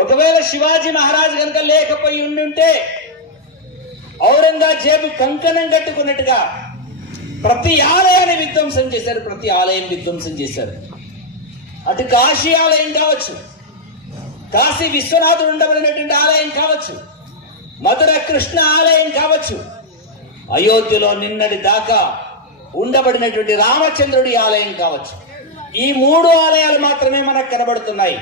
ఒకవేళ శివాజీ మహారాజ్ కనుక లేకపోయి ఉండుంటే ఔరంగజేబు కంకణం కట్టుకున్నట్టుగా ప్రతి ఆలయాన్ని విధ్వంసం చేశారు ప్రతి ఆలయం విధ్వంసం చేశారు. అటు కాశీ ఆలయం కావచ్చు కాశీ విశ్వనాథుడు ఉండబడినటువంటి ఆలయం కావచ్చు మధుర కృష్ణ ఆలయం కావచ్చు అయోధ్యలో నిన్నటి దాకా ఉండబడినటువంటి రామచంద్రుడి ఆలయం కావచ్చు. ఈ మూడు ఆలయాలు మాత్రమే మనకు కనబడుతున్నాయి.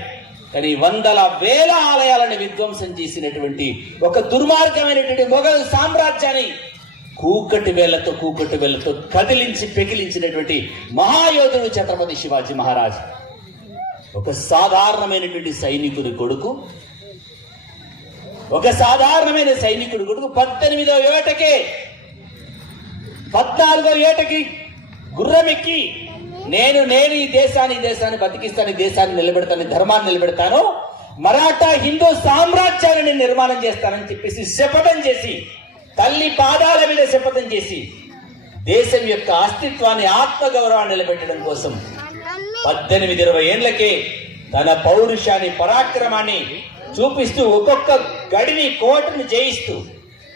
కానీ వందల వేల ఆలయాలను విధ్వంసం చేసినటువంటి ఒక దుర్మార్గమైనటువంటి మొఘల్ సామ్రాజ్యాన్ని కూకటి వేళ్ళతో కూకటి వేళ్ళతో కదిలించి పెకిలించినటువంటి మహాయోధుడు ఛత్రపతి శివాజీ మహారాజ్. ఒక సాధారణమైనటువంటి సైనికుడి కొడుకు ఒక సాధారణమైన సైనికుడి కొడుకు పద్దెనిమిదవ ఏటకే పద్నాలుగో ఏటకి గుర్రమెక్కి నేను నేను ఈ దేశాన్ని ఈ దేశాన్ని బతికిస్తాను ఈ దేశాన్ని నిలబెడతాను ధర్మాన్ని నిలబెడతాను. మరాఠా హిందూ సామ్రాజ్యాన్ని నిర్మాణం చేస్తానని చెప్పేసి శపథం చేసి తల్లి పాదాల మీద శపథం చేసి దేశం యొక్క అస్తిత్వాన్ని ఆత్మగౌరవాన్ని నిలబెట్టడం కోసం పద్దెనిమిది ఇరవై ఏళ్ళకే తన పౌరుషాన్ని పరాక్రమాన్ని చూపిస్తూ ఒక్కొక్క గడిని కోటను జయిస్తూ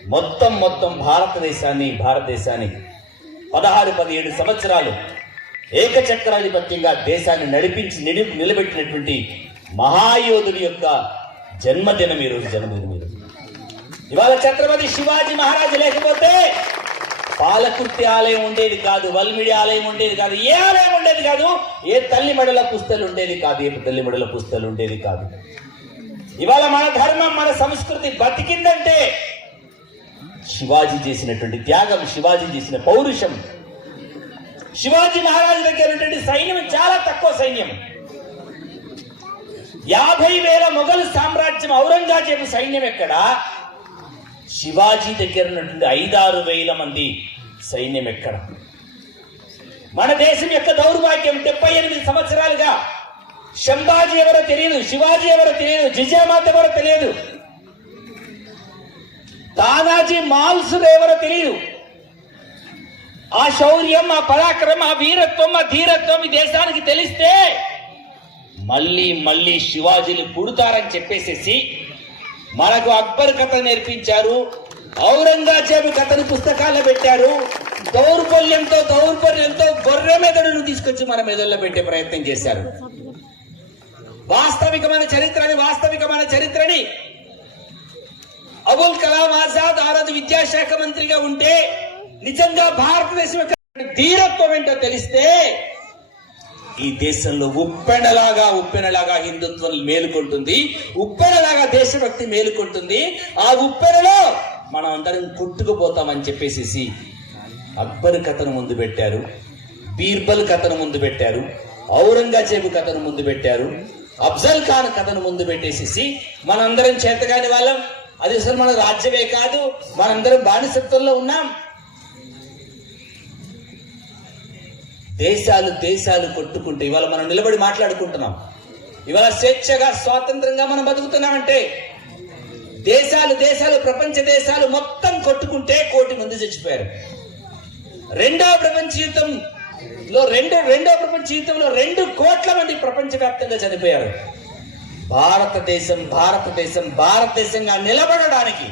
మొత్తం మొత్తం భారతదేశాన్ని భారతదేశాన్ని పదహారు పదిహేడు సంవత్సరాలు ఏకచక్రాధిపత్యంగా దేశాన్ని నడిపించి నిలి నిలబెట్టినటువంటి మహాయోధుడి యొక్క జన్మదినం ఈరోజు జన్మదినం ఈరోజు ఇవాళ ఛత్రపతి శివాజీ మహారాజు లేకపోతే పాలకుర్తి ఆలయం ఉండేది కాదు వల్మిడి ఆలయం ఉండేది కాదు ఏ ఆలయం ఉండేది కాదు ఏ తల్లి మెడల పుస్తలు ఉండేది కాదు ఏ తల్లి మెడల పుస్తలు ఉండేది కాదు. ఇవాళ మన ధర్మం మన సంస్కృతి బతికిందంటే శివాజీ చేసినటువంటి త్యాగం శివాజీ చేసిన పౌరుషం శివాజీ మహారాజు దగ్గర ఉన్నటువంటి సైన్యం చాలా తక్కువ సైన్యం. యాభై వేల మొఘల్ సామ్రాజ్యం ఔరంగజేబు సైన్యం ఎక్కడ? శివాజీ దగ్గర ఉన్నటువంటి ఐదారు వేల మంది సైన్యం ఎక్కడ? మన దేశం యొక్క దౌర్భాగ్యం డెబ్బై ఎనిమిది సంవత్సరాలుగా. శంభాజీ ఎవరో తెలియదు శివాజీ ఎవరో తెలియదు జిజామాత ఎవరో తెలియదు. తానాజీ మాల్సులు ఎవరో తెలియదు. ఆ శౌర్యం ఆ పరాక్రమం ఆ వీరత్వం ఆ ధీరత్వం ఈ దేశానికి తెలిస్తే మళ్ళీ మళ్ళీ శివాజీలు పుడతారని చెప్పేసేసి మనకు అక్బర్ కథ నేర్పించారు ఔరంగజేబు కథను పుస్తకాల్లో పెట్టారు. దౌర్బల్యంతో దౌర్బల్యంతో గొర్రె మెదడును తీసుకొచ్చి మన మెదడులో పెట్టే ప్రయత్నం చేశారు. వాస్తవికమైన చరిత్రని వాస్తవికమైన చరిత్రని అబుల్ కలాం ఆజాద్ ఆ రోజు విద్యాశాఖ మంత్రిగా ఉంటే నిజంగా భారతదేశం యొక్క ధీరత్వం ఏంటో తెలిస్తే ఈ దేశంలో ఉప్పెనలాగా ఉప్పెనలాగా హిందుత్వం మేలుకుంటుంది ఉప్పెనలాగా దేశభక్తి మేలుకుంటుంది. ఆ ఉప్పెనలో మనం అందరం కొట్టుకుపోతామని చెప్పేసి అక్బర్ కథను ముందు పెట్టారు బీర్బల్ కథను ముందు పెట్టారు ఔరంగజేబు కథను ముందు పెట్టారు అఫ్జల్ ఖాన్ కథను ముందు పెట్టేసేసి మనందరం చేతగాని వాళ్ళం. అది అసలు మన రాజ్యమే కాదు మనందరం బానిసత్వంలో ఉన్నాం. దేశాలు దేశాలు కొట్టుకుంటే ఇవాళ మనం నిలబడి మాట్లాడుకుంటున్నాం. ఇవాళ స్వేచ్ఛగా స్వాతంత్రంగా మనం బతుకుతున్నామంటే దేశాలు దేశాలు ప్రపంచ దేశాలు మొత్తం కొట్టుకుంటే కోటి మంది చచ్చిపోయారు. రెండవ ప్రపంచ యుద్ధంలో రెండు రెండవ ప్రపంచ యుద్ధంలో రెండు కోట్ల మంది ప్రపంచవ్యాప్తంగా చనిపోయారు. భారతదేశం భారతదేశం భారతదేశంగా నిలబడడానికి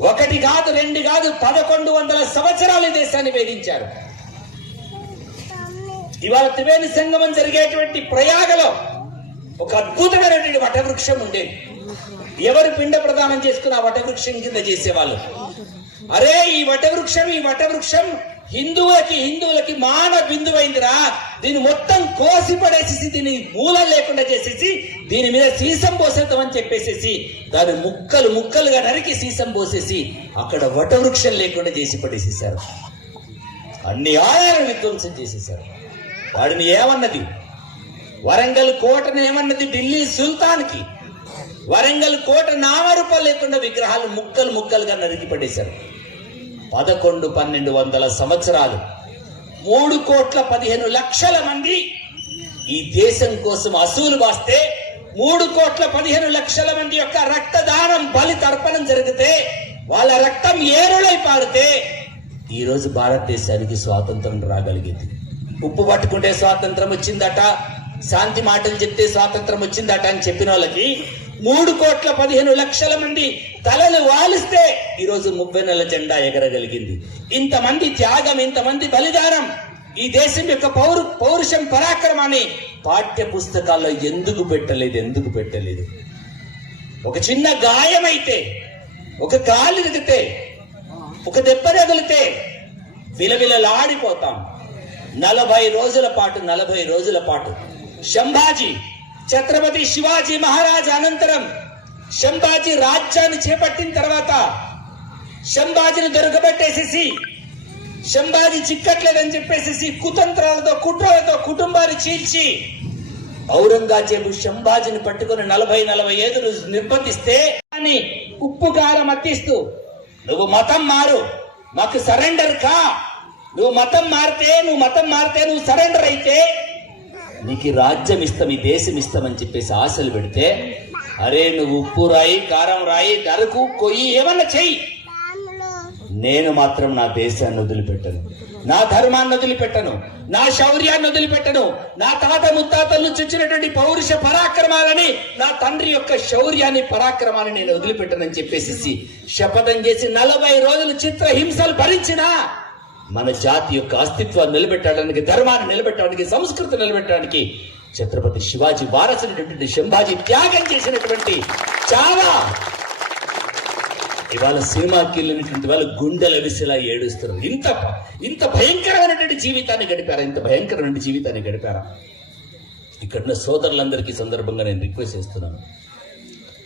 ఒకటి కాదు రెండు కాదు పదకొండు వందల సంవత్సరాలు ఈ దేశాన్ని వేధించారు. ఇవాళ త్రివేణి సంగమం జరిగేటువంటి ప్రయాగలో ఒక అద్భుతమైనటువంటి వటవృక్షం ఉండేది. ఎవరు పిండ ప్రదానం చేసుకుని ఆ వటవృక్షం కింద చేసేవాళ్ళు? అరే ఈ వటవృక్షం ఈ వటవృక్షం హిందువులకి హిందువులకి మాన బిందువైందిరా. దీన్ని మొత్తం కోసి పడేసేసి దీన్ని మూలం లేకుండా చేసేసి దీని మీద సీసం పోసేద్దామని చెప్పేసేసి దాని ముక్కలు ముక్కలుగా నరికి సీసం పోసేసి అక్కడ వటవృక్షం లేకుండా చేసి పడేసేసారు అన్ని ఆలయాలను విధ్వంసం చేసేసారు వాడిని ఏమన్నది? వరంగల్ కోటను ఏమన్నది ఢిల్లీ సుల్తాన్కి? వరంగల్ కోట నామరూపాలు లేకుండా విగ్రహాలు ముక్కలు ముక్కలుగా నరికి పడేశారు. పదకొండు పన్నెండు వందల సంవత్సరాలు. మూడు కోట్ల పదిహేను లక్షల మంది ఈ దేశం కోసం అసూలు వాస్తే మూడు కోట్ల పదిహేను లక్షల మంది యొక్క రక్తదానం బలి తర్పణం జరిగితే వాళ్ళ రక్తం ఏరులై పారితే ఈరోజు భారతదేశానికి స్వాతంత్రం రాగలిగింది. ఉప్పు పట్టుకుంటే స్వాతంత్రం వచ్చిందట శాంతి మాటలు చెప్తే స్వాతంత్రం వచ్చిందట అని చెప్పిన వాళ్ళకి మూడు కోట్ల పదిహేను లక్షల మంది తలలు వాలిస్తే ఈరోజు ముప్పై నెలల జెండా ఎగరగలిగింది. ఇంతమంది త్యాగం ఇంతమంది బలిదానం ఈ దేశం యొక్క పౌరు పౌరుషం పరాక్రమాన్ని పాఠ్య పుస్తకాల్లో ఎందుకు పెట్టలేదు ఎందుకు పెట్టలేదు? ఒక చిన్న గాయమైతే ఒక కాలు ఎదిగితే ఒక దెబ్బ తగిలితే విలవిలలాడిపోతాం. నలభై రోజుల పాటు నలభై రోజుల పాటు శంభాజీ ఛత్రపతి శివాజీ మహారాజ్ అనంతరం శంభాజీ రాజ్యాన్ని చేపట్టిన తర్వాత శంభాజీని దొరకబెట్టేసేసి శంభాజీ చిక్కట్లేదని చెప్పేసి కుతంత్రాలతో కుట్రలతో కుటుంబాన్ని చీల్చి ఔరంగజేబు శంభాజీని పట్టుకొని నలభై నలభై ఏదులు నిర్బంధిస్తే అని ఉప్పు కారం అత్తిస్తూ నువ్వు మతం మారు మాకు సరెండర్ కా నువ్వు మతం మారితే నువ్వు మతం మారితే నువ్వు సరెండర్ అయితే నీకు రాజ్యం ఇస్తాం ఈ దేశం ఇస్తామని చెప్పేసి ఆశలు పెడితే అరే నువ్వు ఉప్పు రాయి కారం రాయి నరకు కొయ్యి ఏమన్నా చెయ్యి. నేను మాత్రం నా దేశాన్ని వదిలిపెట్టను. నా ధర్మాన్ని వదిలిపెట్టను. నా శౌర్యాన్ని వదిలిపెట్టను. నా తాత ముత్తాతల నుంచి వచ్చినటువంటి పౌరుష పరాక్రమాలని నా తండ్రి యొక్క శౌర్యాన్ని పరాక్రమాన్ని నేను వదిలిపెట్టనని చెప్పేసి శపథం చేసి నలభై రోజులు చిత్రహింసలు భరించినా మన జాతి యొక్క అస్తిత్వాన్ని నిలబెట్టడానికి ధర్మాన్ని నిలబెట్టడానికి సంస్కృతి నిలబెట్టడానికి ఛత్రపతి శివాజీ వారసినటువంటి శంభాజీ త్యాగం చేసినటువంటి చాలా ఇవాళ సినిమాకి వెళ్ళినటువంటి వాళ్ళు గుండెల విసిలా ఏడుస్తున్నారు. ఇంత ఇంత భయంకరమైనటువంటి జీవితాన్ని గడిపారా? ఇంత భయంకరమైన జీవితాన్ని గడిపారా? ఇక్కడున్న సోదరులందరికీ సందర్భంగా నేను రిక్వెస్ట్ చేస్తున్నాను.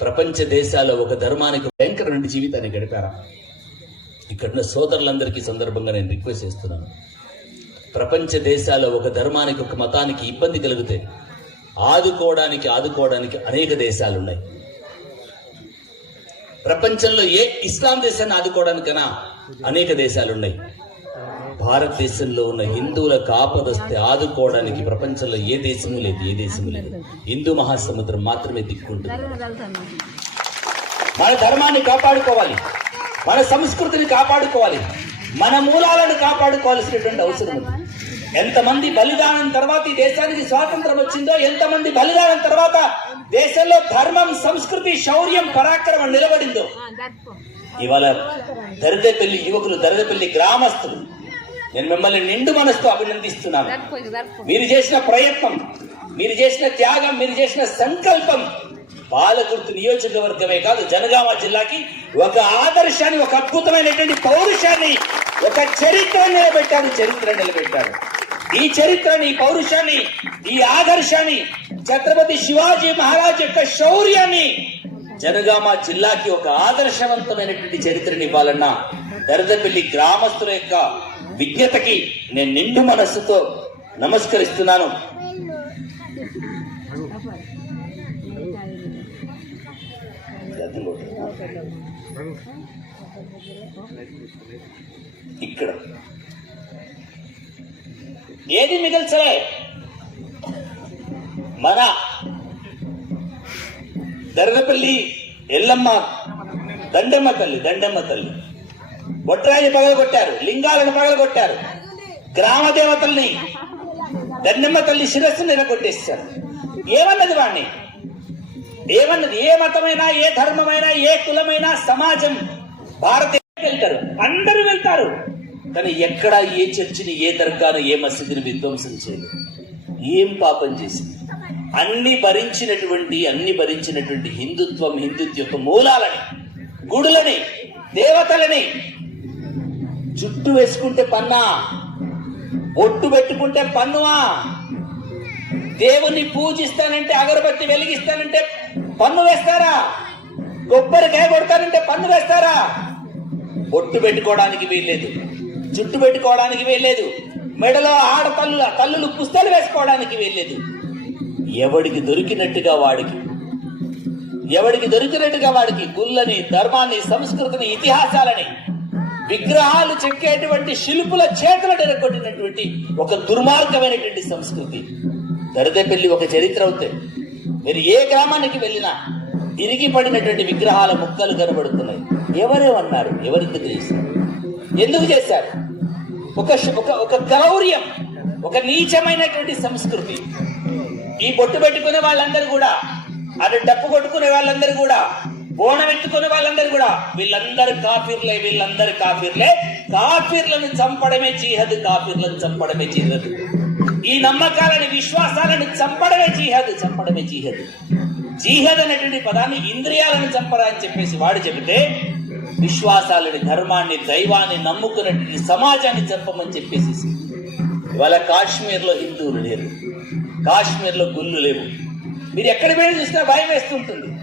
ప్రపంచ దేశాల్లో ఒక ధర్మానికి భయంకరమైన జీవితాన్ని గడిపారా? ఇక్కడున్న సోదరులందరికీ సందర్భంగా నేను రిక్వెస్ట్ చేస్తున్నాను. ప్రపంచ దేశాల్లో ఒక ధర్మానికి ఒక మతానికి ఇబ్బంది కలిగితే ఆదుకోవడానికి ఆదుకోవడానికి అనేక దేశాలు ఉన్నాయి. ప్రపంచంలో ఏ ఇస్లాం దేశాన్ని ఆదుకోవడానికైనా అనేక దేశాలు ఉన్నాయి. భారతదేశంలో ఉన్న హిందువులకు ఆపదొస్తే ఆదుకోవడానికి ప్రపంచంలో ఏ దేశము లేదు ఏ దేశము లేదు. హిందూ మహాసముద్రం మాత్రమే దిక్కుంటుంది. మన ధర్మాన్ని కాపాడుకోవాలి. మన సంస్కృతిని కాపాడుకోవాలి. మన మూలాలను కాపాడుకోవాల్సినటువంటి అవసరం ఉంది. ఎంతమంది బలిదానం తర్వాత ఈ దేశానికి స్వాతంత్రం వచ్చిందో ఎంతమంది బలిదానం తర్వాత దేశంలో ధర్మం సంస్కృతి శౌర్యం పరాక్రమం నిలబడిందో. ఇవాళ దరిదపల్లి యువకులు దరిదపల్లి గ్రామస్తులు నేను మిమ్మల్ని నిండు మనసుతో అభినందిస్తున్నాను. మీరు చేసిన ప్రయత్నం మీరు చేసిన త్యాగం మీరు చేసిన సంకల్పం పాలకుర్తి నియోజకవర్గమే కాదు జనగామ జిల్లాకి ఒక ఆదర్శాన్ని ఒక అద్భుతమైనటువంటి పౌరుషాన్ని ఒక చరిత్ర నిలబెట్టారు చరిత్ర నిలబెట్టారు. ఈ చరిత్రని ఈ పౌరుషాన్ని ఈ ఆదర్శాన్ని ఛత్రపతి శివాజీ మహారాజ్ యొక్క శౌర్యాన్ని జనగామ జిల్లాకి ఒక ఆదర్శవంతమైనటువంటి చరిత్రని ఇవ్వాలన్న దరదపల్లి గ్రామస్తుల యొక్క విజ్ఞతకి నేను నిండు మనస్సుతో నమస్కరిస్తున్నాను. ఇక్కడ. ఏది మిగల్చలే? మన దర్గపల్లి ఎల్లమ్మ దండమ్మ తల్లి దండమ్మ తల్లి. బొట్రాయిని పగలగొట్టారు లింగాలను పగలగొట్టారు. గ్రామ దేవతల్ని దండమ్మ తల్లి శిరస్సుని నిలగొట్టేశారు. ఏమన్నది వాణ్ణి? ఏమన్నది ఏ మతమైనా ఏ ధర్మమైనా ఏ కులమైనా సమాజం భారతదేశం వెళ్తారు. అందరూ వెళ్తారు. కానీ ఎక్కడ ఏ చర్చిని ఏ దర్గాను ఏ మసీదుని విధ్వంసం చేయలేదు. ఏం పాపం చేసింది? అన్ని భరించినటువంటి అన్ని భరించినటువంటి హిందుత్వం హిందుత్వ యొక్క మూలాలని గుడులని దేవతలని చుట్టూ వేసుకుంటే పన్నా ఒట్టు పెట్టుకుంటే పన్నువా? దేవుణ్ణి పూజిస్తానంటే అగరబత్తి వెలిగిస్తానంటే పన్ను వేస్తారా? కొబ్బరికాయ కొడతానంటే పన్ను వేస్తారా? బొట్టు పెట్టుకోవడానికి వీల్లేదు. జుట్టు పెట్టుకోవడానికి వీల్లేదు. మెడలో ఆడతల్లు తల్లులు పుస్తలు వేసుకోవడానికి వీల్లేదు. ఎవడికి దొరికినట్టుగా వాడికి. ఎవడికి దొరికినట్టుగా వాడికి గుళ్ళని ధర్మాన్ని సంస్కృతిని ఇతిహాసాలని విగ్రహాలు చెక్కేటువంటి శిల్పుల చేతులు ఎరగొట్టినటువంటి ఒక దుర్మార్గమైనటువంటి సంస్కృతి. దరిదపల్లి ఒక చరిత్ర అవుతాయి మీరు ఏ గ్రామానికి వెళ్ళినా తిరిగి పడినటువంటి విగ్రహాల ముక్కలు కనబడుతున్నాయి. ఎవరేమన్నారు? ఎవరెందుకు చేశారు ఎందుకు చేశారు? ఒక ఒక ఒక గౌర్యం ఒక నీచమైనటువంటి సంస్కృతి. ఈ బొట్టు పెట్టుకునే వాళ్ళందరూ కూడా అటు డప్పు కొట్టుకునే వాళ్ళందరూ కూడా బోనం ఎత్తుకునే వాళ్ళందరూ కూడా వీళ్ళందరూ కాఫీర్లే వీళ్ళందరూ కాఫీర్లే కాఫీర్లను చంపడమే జీహదు కాఫీర్లను చంపడమే జీహదు. ఈ నమ్మకాలని విశ్వాసాలను చంపడమే జీహదు చంపడమే జీహదు. జీహద్ అనేటువంటి పదాన్ని ఇంద్రియాలను చంపరా అని చెప్పేసి వాడు చెబితే విశ్వాసాలని ధర్మాన్ని దైవాన్ని నమ్ముకున్నటువంటి సమాజాన్ని చంపమని చెప్పేసి. ఇవాళ కాశ్మీర్లో హిందువులు లేరు. కాశ్మీర్లో గుళ్ళు లేవు. మీరు ఎక్కడ వెళ్ళి చూసినా భయం వేస్తుంటుంది.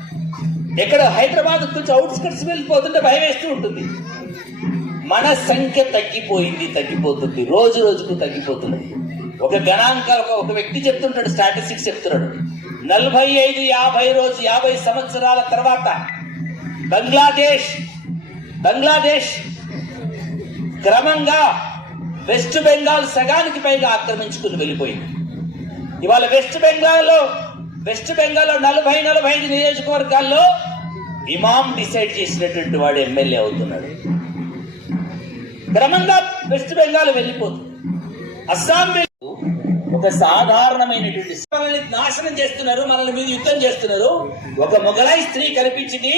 ఎక్కడ హైదరాబాద్ కొంచెం అవుట్స్కట్స్ వెళ్ళిపోతుంటే భయం వేస్తూ ఉంటుంది. మన సంఖ్య తగ్గిపోయింది తగ్గిపోతుంది. రోజు రోజుకు తగ్గిపోతుంది. ఒక గణాంకాలు ఒక- వ్యక్తి చెప్తుంటాడు స్టాటిస్టిక్స్ చెప్తున్నాడు. నలభై ఐదు యాభై రోజు యాభై సంవత్సరాల తర్వాత బంగ్లాదేశ్ బంగ్లాదేశ్ క్రమంగా వెస్ట్ బెంగాల్ సగానికి పైగా ఆక్రమించుకుని వెళ్ళిపోయింది. ఇవాళ వెస్ట్ బెంగాల్లో వెస్ట్ బెంగాల్లో నలభై నలభై ఐదు నియోజకవర్గాల్లో ఇమాం డిసైడ్ చేసినటువంటి వాడు ఎమ్మెల్యే అవుతున్నాడు. క్రమంగా వెస్ట్ బెంగాల్ వెళ్ళిపోతుంది. అస్సాం ఒక సాధారణమైనటువంటి మనల్ని నాశనం చేస్తున్నారు మనల్ని మీద యుద్ధం చేస్తున్నారు. ఒక మొగలాయి స్త్రీ కనిపించింది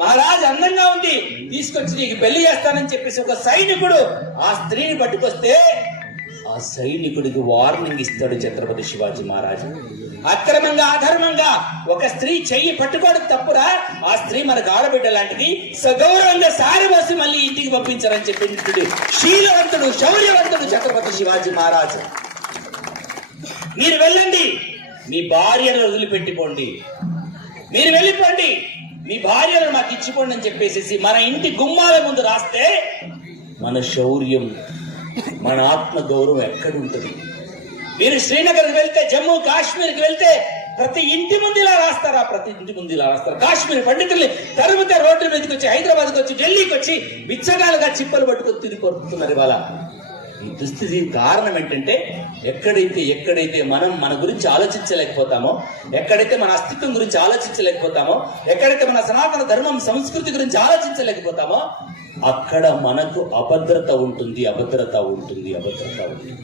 మహారాజ్ అందంగా ఉంది తీసుకొచ్చి నీకు పెళ్ళి చేస్తానని చెప్పేసి ఒక సైనికుడు ఆ స్త్రీని పట్టుకొస్తే ఆ సైనికుడికి వార్నింగ్ ఇస్తాడు ఛత్రపతి శివాజీ మహారాజు. అక్రమంగా అధర్మంగా ఒక స్త్రీ చెయ్యి పట్టుకోవడం తప్పురా ఆ స్త్రీ మనకు ఆడబిడ్డ లాంటిది సగౌరవంగా సారిపోసి మళ్ళీ ఇంటికి పంపించారని చెప్పినటువంటి శీలవంతుడు శౌర్యవంతుడు ఛత్రపతి శివాజీ మహారాజు. మీరు వెళ్ళండి. మీ భార్యను వదిలిపెట్టిపోండి. మీరు వెళ్ళిపోండి. మీ భార్యను మాకు ఇచ్చిపోండి అని చెప్పేసి మన ఇంటి గుమ్మాల ముందు రాస్తే మన శౌర్యం మన ఆత్మ గౌరవం ఎక్కడ ఉంటుంది? మీరు శ్రీనగర్కి వెళ్తే జమ్మూ కాశ్మీర్కి వెళ్తే ప్రతి ఇంటి ముందు ఇలా రాస్తారా? ప్రతి ఇంటి ముందు ఇలా రాస్తారు? కాశ్మీర్ పండితుల్ని తరుగుతే రోడ్డు మీదకి వచ్చి హైదరాబాద్కి వచ్చి ఢిల్లీకి వచ్చి బిచ్చగాలుగా చిప్పలు పట్టుకొని తిరిగి కొడుతున్నారు ఇవాళ. ఈ దుస్థితి కారణం ఏంటంటే ఎక్కడైతే ఎక్కడైతే మనం మన గురించి ఆలోచించలేకపోతామో ఎక్కడైతే మన అస్తిత్వం గురించి ఆలోచించలేకపోతామో ఎక్కడైతే మన సనాతన ధర్మం సంస్కృతి గురించి ఆలోచించలేకపోతామో అక్కడ మనకు అభద్రత ఉంటుంది అభద్రత ఉంటుంది అభద్రత ఉంటుంది.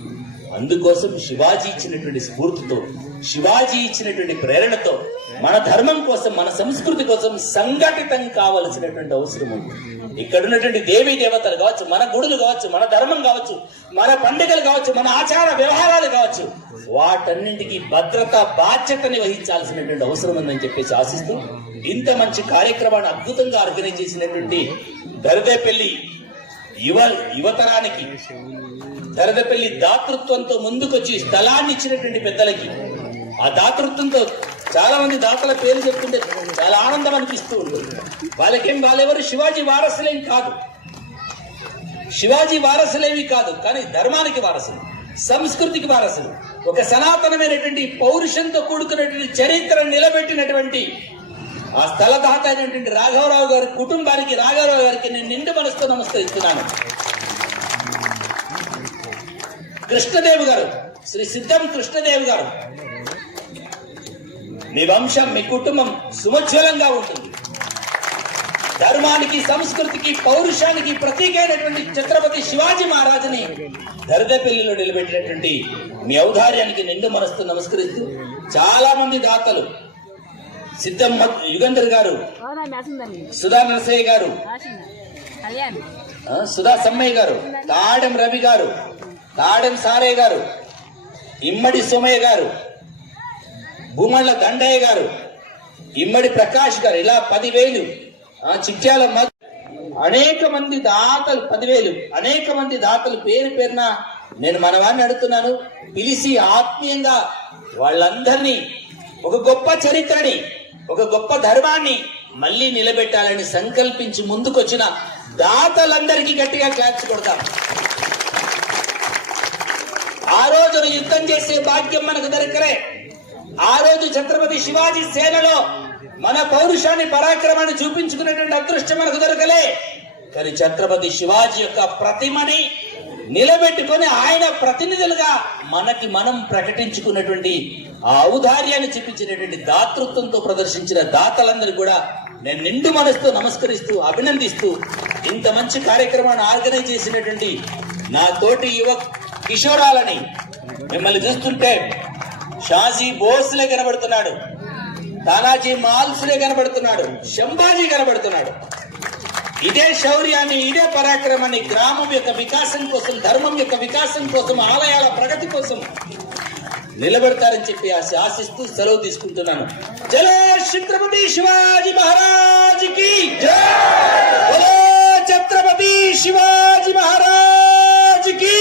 అందుకోసం శివాజీ ఇచ్చినటువంటి స్ఫూర్తితో శివాజీ ఇచ్చినటువంటి ప్రేరణతో మన ధర్మం కోసం మన సంస్కృతి కోసం సంఘటితం కావలసినటువంటి అవసరం ఉంది. ఇక్కడ ఉన్నటువంటి దేవీ దేవతలు కావచ్చు మన గుడులు కావచ్చు మన ధర్మం కావచ్చు మన పండుగలు కావచ్చు మన ఆచార వ్యవహారాలు కావచ్చు వాటన్నింటికి భద్రత బాధ్యతని వహించాల్సినటువంటి అవసరం ఉందని చెప్పేసి ఆశిస్తూ ఇంత మంచి కార్యక్రమాన్ని అద్భుతంగా ఆర్గనైజ్ చేసినటువంటి దరిదేపల్లి యువ యువతరానికి దరదపల్లి దాతృత్వంతో ముందుకొచ్చి స్థలాన్ని ఇచ్చినటువంటి పెద్దలకి ఆ దాతృత్వంతో చాలా మంది దాతల పేరు చెప్తుంటే చాలా ఆనందం అనిపిస్తూ ఉంటుంది. వాళ్ళకేం వాళ్ళెవరు? శివాజీ వారసులేం కాదు. శివాజీ వారసులేమి కాదు కానీ ధర్మానికి వారసులు సంస్కృతికి వారసులు. ఒక సనాతనమైనటువంటి పౌరుషంతో కూడుకున్నటువంటి చరిత్ర నిలబెట్టినటువంటి ఆ స్థలదాత అయినటువంటి రాఘవరావు గారి కుటుంబానికి రాఘవరావు గారికి నేను నిండు మనసుతో నమస్కరిస్తున్నాను. కృష్ణదేవ్ గారు శ్రీ సిద్ధం కృష్ణదేవ్ గారు మీ వంశం మీ కుటుంబం సుమజ్వలంగా ఉంటుంది. ధర్మానికి సంస్కృతికి పౌరుషానికి ప్రతీకైనటువంటి ఛత్రపతి శివాజీ మహారాజుని దరిదపల్లిలో నిలబెట్టినటువంటి మీ ఔదార్యానికి నిండు మనస్సు నమస్కరిస్తూ చాలా మంది దాతలు సిద్ధం యుగంధర్ గారు సుధా నరసయ్య గారు సుధా సమ్మయ్య గారు తాడెం రవి గారు తాడెం సారయ్య గారు ఇమ్మడి సోమయ్య గారు భూమళ్ళ దండయ్య గారు ఇమ్మడి ప్రకాష్ గారు ఇలా పదివేలు ఆ, చిట్యాల అనేక మంది దాతలు పదివేలు అనేక మంది దాతలు పేరు పేరున నేను మన వారిని అడుగుతున్నాను. పిలిచి ఆత్మీయంగా వాళ్ళందరినీ ఒక గొప్ప చరిత్రని ఒక గొప్ప ధర్మాన్ని మళ్ళీ నిలబెట్టాలని సంకల్పించి ముందుకొచ్చిన దాతలందరికీ గట్టిగా క్లాప్స్ కొడతాం. ఆ రోజున యుద్ధం చేసే భాగ్యం మనకు దొరకలే. ఆ రోజు ఛత్రపతి శివాజీ సేనలో మన పౌరుషాన్ని పరాక్రమాన్ని చూపించుకునేటువంటి అదృష్టం మనకు దొరకలే. కానీ ఛత్రపతి శివాజీ యొక్క ప్రతిమని నిలబెట్టుకొని ఆయన ప్రతినిధులుగా మనకి మనం ప్రకటించుకున్నటువంటి ఆ ఔదార్యాన్ని చూపించినటువంటి దాతృత్వంతో ప్రదర్శించిన దాతలందరూ కూడా నేను నిండు మనసుతో నమస్కరిస్తూ అభినందిస్తూ ఇంత మంచి కార్యక్రమాన్ని ఆర్గనైజ్ చేసినటువంటి నా తోటి యువ కిషోరాలని మిమ్మల్ని చూస్తుంటే షాజీ బోస్లే కనబడుతున్నాడు. తానాజీ మాల్స్లే కనబడుతున్నాడు. శంభాజీ కనబడుతున్నాడు. ఇదే శౌర్యాన్ని ఇదే పరాక్రమాన్ని గ్రామం యొక్క వికాసం కోసం ధర్మం యొక్క వికాసం కోసం ఆలయాల ప్రగతి కోసం నిలబెడతారని చెప్పి ఆశిస్తూ సెలవు తీసుకుంటున్నాను. జలో ఛత్రపతి శివాజీ మహారాజుకి ఛత్రపతి శివాజీ మహారాజుకి